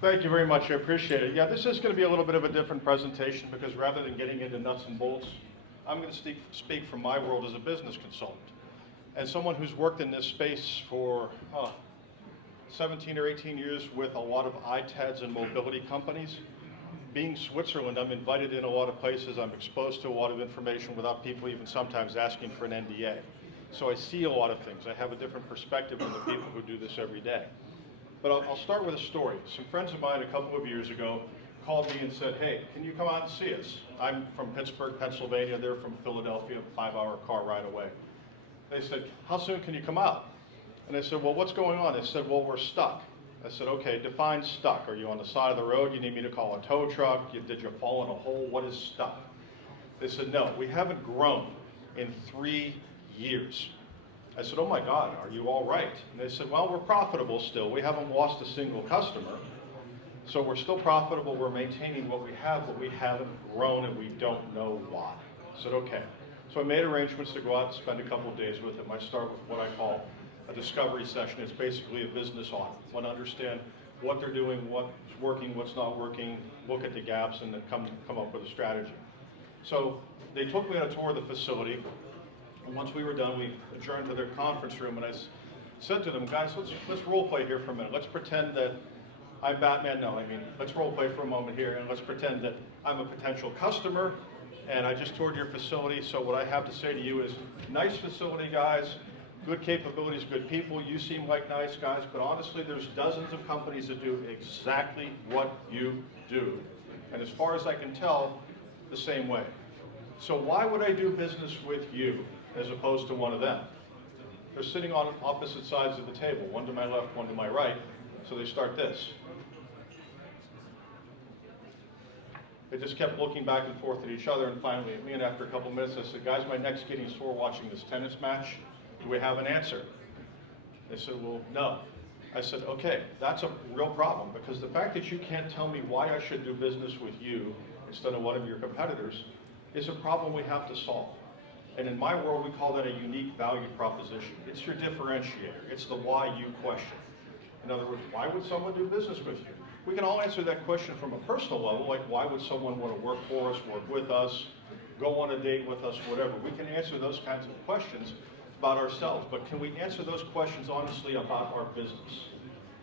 Thank you very much. I appreciate it. Yeah, this is going to be a little bit of a different presentation because rather than getting into nuts and bolts, I'm going to speak from my world as a business consultant. As someone who's worked in this space for 17 or 18 years with a lot of iTads and mobility companies, being Switzerland, I'm invited in a lot of places. I'm exposed to a lot of information without people even sometimes asking for an NDA. So I see a lot of things. I have a different perspective than the people who do this every day. But I'll start with a story. Some friends of mine a couple of years ago called me and said, hey, can you come out and see us? I'm from Pittsburgh, Pennsylvania. They're from Philadelphia, a 5-hour car ride away. They said, how soon can you come out? And I said, well, what's going on? They said, well, we're stuck. I said, okay, define stuck. Are you on the side of the road? You need me to call a tow truck? Did you fall in a hole? What is stuck? They said, no, we haven't grown in 3 years. I said, oh my God, are you all right? And they said, well, we're profitable still. We haven't lost a single customer. So we're still profitable. We're maintaining what we have, but we haven't grown and we don't know why. I said, okay. So I made arrangements to go out and spend a couple of days with them. I start with what I call a discovery session. It's basically a business audit. I want to understand what they're doing, what's working, what's not working, look at the gaps, and then come up with a strategy. So they took me on a tour of the facility. And once we were done, we adjourned to their conference room, and I said to them, guys, let's role play here for a minute. Let's pretend that I'm Batman. No, I mean, let's role play for a moment here, and let's pretend that I'm a potential customer, and I just toured your facility. So what I have to say to you is, nice facility, guys, good capabilities, good people. You seem like nice guys, but honestly, there's dozens of companies that do exactly what you do. And as far as I can tell, the same way. So why would I do business with you as opposed to one of them? They're sitting on opposite sides of the table, one to my left, one to my right, so they start this. They just kept looking back and forth at each other, and finally at me, and after a couple minutes I said, guys, my neck's getting sore watching this tennis match. Do we have an answer? They said, well, no. I said, okay, that's a real problem, because the fact that you can't tell me why I should do business with you instead of one of your competitors is a problem we have to solve. And in my world, we call that a unique value proposition. It's your differentiator. It's the why you question. In other words, why would someone do business with you? We can all answer that question from a personal level, like why would someone want to work for us, work with us, go on a date with us, whatever. We can answer those kinds of questions about ourselves, but can we answer those questions honestly about our business?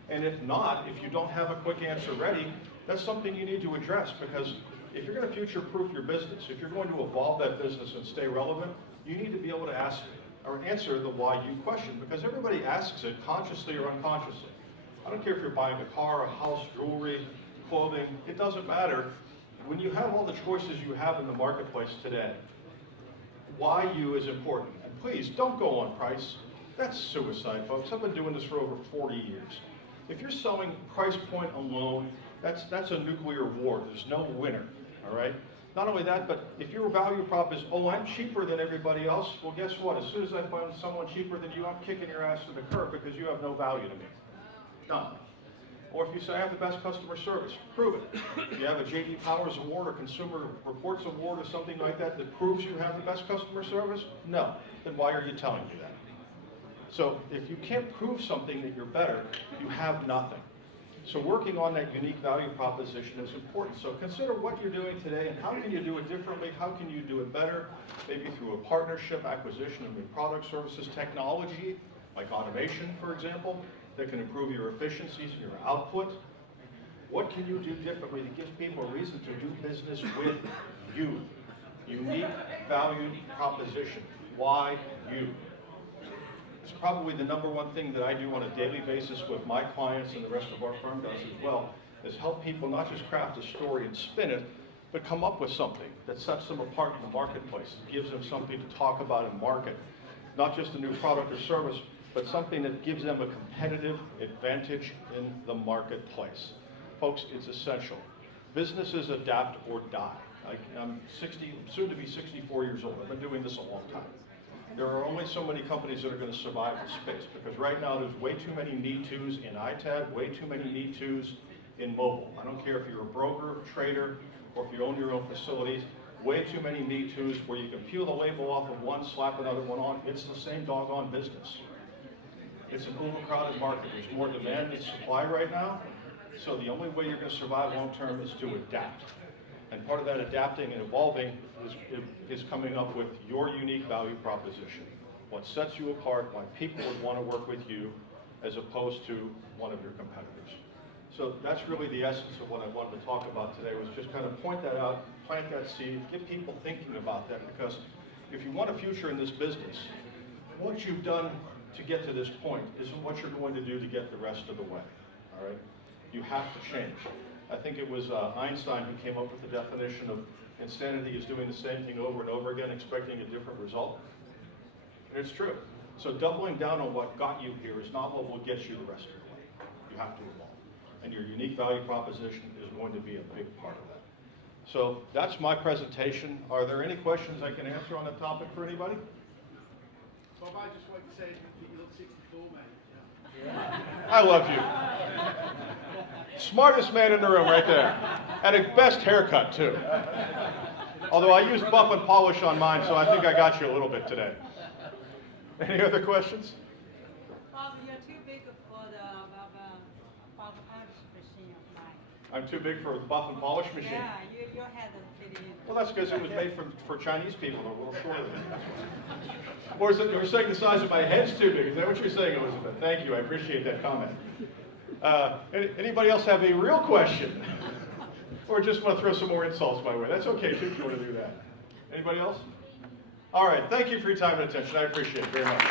And if not, if you don't have a quick answer ready, that's something you need to address, because if you're going to future-proof your business, if you're going to evolve that business and stay relevant, you need to be able to ask or answer the why you question, because everybody asks it consciously or unconsciously. I don't care if you're buying a car, a house, jewelry, clothing, it doesn't matter. When you have all the choices you have in the marketplace today, why you is important. And please, don't go on price. That's suicide, folks. I've been doing this for over 40 years. If you're selling price point alone, that's a nuclear war. There's no winner, all right? Not only that, but if your value prop is, oh, I'm cheaper than everybody else, well, guess what? As soon as I find someone cheaper than you, I'm kicking your ass to the curb because you have no value to me. None. Or if you say, I have the best customer service, prove it. If you have a J.D. Powers Award or Consumer Reports Award or something like that that proves you have the best customer service, no. Then why are you telling me that? So if you can't prove something that you're better, you have nothing. So working on that unique value proposition is important. So consider what you're doing today and how can you do it differently, how can you do it better, maybe through a partnership, acquisition of new products, services, technology, like automation, for example, that can improve your efficiencies and your output. What can you do differently that gives people a reason to do business with you? Unique value proposition. Why you? It's probably the number one thing that I do on a daily basis with my clients, and the rest of our firm does as well, is help people not just craft a story and spin it, but come up with something that sets them apart in the marketplace, gives them something to talk about and market. Not just a new product or service, but something that gives them a competitive advantage in the marketplace. Folks, it's essential. Businesses adapt or die. I'm soon to be 64 years old. I've been doing this a long time. There are only so many companies that are going to survive this space, because right now there's way too many me-toos in iTad, way too many me-toos in mobile. I don't care if you're a broker, trader, or if you own your own facilities, way too many me-toos where you can peel the label off of one, slap another one on. It's the same doggone business. It's an overcrowded market. There's more demand than supply right now. So the only way you're going to survive long term is to adapt. And part of that adapting and evolving is coming up with your unique value proposition. What sets you apart, why people would want to work with you as opposed to one of your competitors. So that's really the essence of what I wanted to talk about today, was just kind of point that out, plant that seed, get people thinking about that, because if you want a future in this business, what you've done to get to this point isn't what you're going to do to get the rest of the way, all right? You have to change. I think it was Einstein who came up with the definition of insanity is doing the same thing over and over again, expecting a different result. And it's true. So doubling down on what got you here is not what will get you the rest of the way. You have to evolve. And your unique value proposition is going to be a big part of that. So that's my presentation. Are there any questions I can answer on the topic for anybody? Bob, I just wanted to say that you look 64, mate. Yeah. I love you. Smartest man in the room right there. And a best haircut, too. Although I used buff and polish on mine, so I think I got you a little bit today. Any other questions? Bob, you're too big for the buff polish machine of mine. I'm too big for the buff and polish machine? Yeah, your head is fitting in. Well, that's because it was made for Chinese people. They're a little shorter than me. Or is it, you're saying the size of my head's too big? Is that what you're saying, Elizabeth? Thank you. I appreciate that comment. Anybody else have a real question? Or just want to throw some more insults my way? That's okay, too, if you want to do that. Anybody else? All right. Thank you for your time and attention. I appreciate it very much.